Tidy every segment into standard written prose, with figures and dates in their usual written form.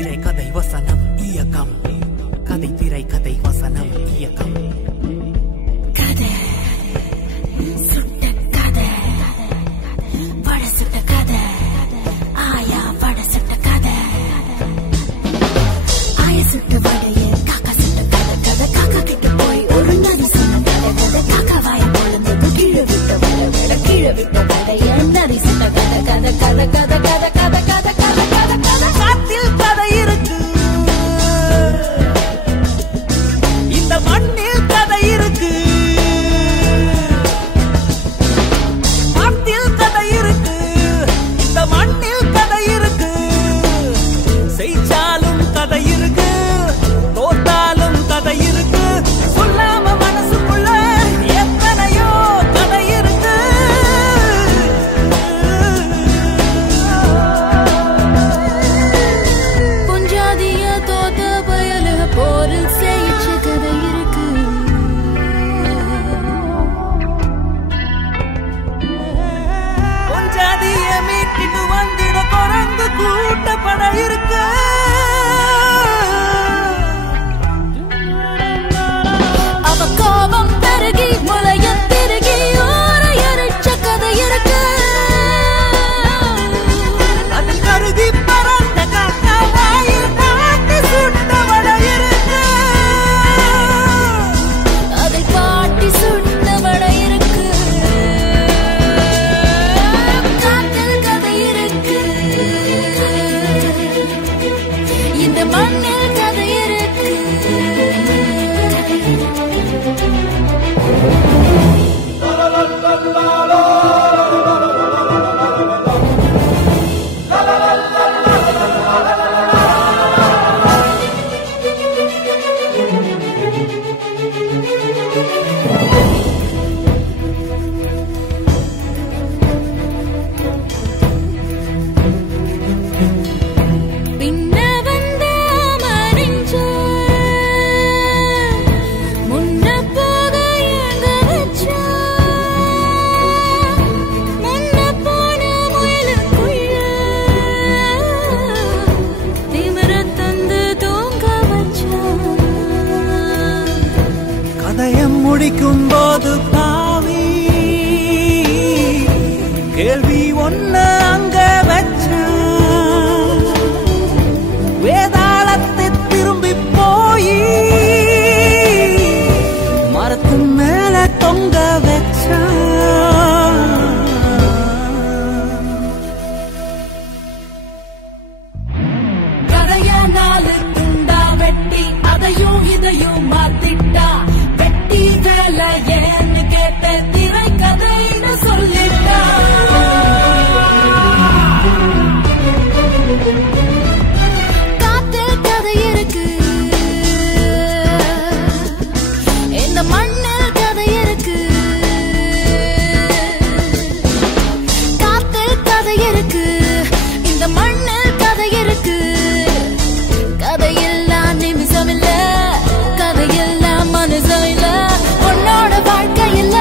திரை கதை வசனம் இயக்கம் கதை திரை கதை வசனம் இயக்கம் கதை சுட்ட கதை வட சுட்ட கதை ஆயா வட சுட்ட கதை ஆய சுட்ட வடைய காக்கா சுட்ட கதை கதை காக்கா கிட்ட போய் ஒரு நதி சொன்ன கதை கதை காக்கா வாய பொழுந்தது கீழே விட்ட வட வட கீழே விட்ட வடைய நதி சொன்ன கதை கதை கதை கதை கதை கதை கதை கதை கதை கதை காத்தில் கதை இருக்கு இந்த மண்ணில் கதை இருக்கு காத்தில் கதை இருக்கு இந்த மண்ணில் கதை இருக்கு செய்தாலும் கதை இருக்கு தோத்தாலும் கதை இருக்கு சொல்லாம மனசுக்குள்ள எத்தனையோ கதை இருக்கு பொஞ்சாதிய தோத்த பயல போரில் செய்ச்ச கதை இருக்கு பொஞ்சாதிய மீட்டிட்டு வந்திட குரங்கு கூட்டப்பட இருக்கு அவ கோபம் பெருகி முளைய திருகி ஊரை அரைச்ச கதை இருக்கு அதில் கருதி பறந்த காக்காவாயில் காட்டி சுட்டவட இருக்கு அதை பாட்டி சுட்ட வட இருக்கு காட்டில் கதை இருக்கு இந்த மண்ணில் கதை இருக்கு பின்ன வந்த மறைஞ்ச முன்ன போக எங்க வச்ச முன்ன போன முயலுக்குள்ள திமிர தந்து தூங்க வச்ச கதையை முடிக்கும் போது பாவி கேள்வி ஒண்ணு அங்க வச்ச வேதாளத்தை திரும்பி போய் மரத்து மேல தொங்க வச்ச கதைய நாலு துண்டா வெட்டி அதையும் இதையும் மாத்திட்டா வெட்டி வேலை ஏன்னு கேட்ட திரை கதைன்னு சொல்லிட்டா காத்தில் கதை இருக்கு இந்த மண்ணில் கதை இருக்கு காத்தில் கதை இருக்கு இந்த மண்ணில் கதை இருக்கு கதையெல்லாம் நிமிஷம் இல்ல கதையெல்லாம் மனுஷம் இல்ல உன்னோட வாழ்க்கை இல்ல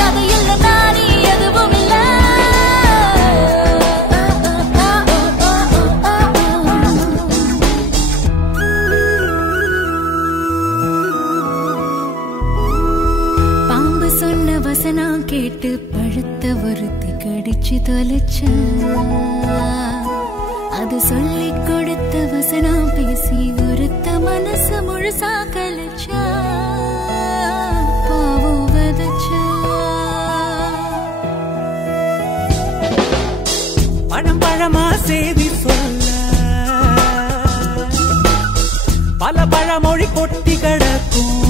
கதையில்ல தானி எதுவும் இல்ல பாம்பு சொன்ன வசனம் கேட்டு பழுத்த ஒருத்தி கடிச்சு தொலைச்சா அது சொல்லிக் கொடுத்த வசனம் பேசி ஒருத்த மனச முழுசா கலைச்சா பாவம் வதச்சா பழம் பழமா செய்தி சொல்ல பல பழமொழி கொட்டி கிடக்கும்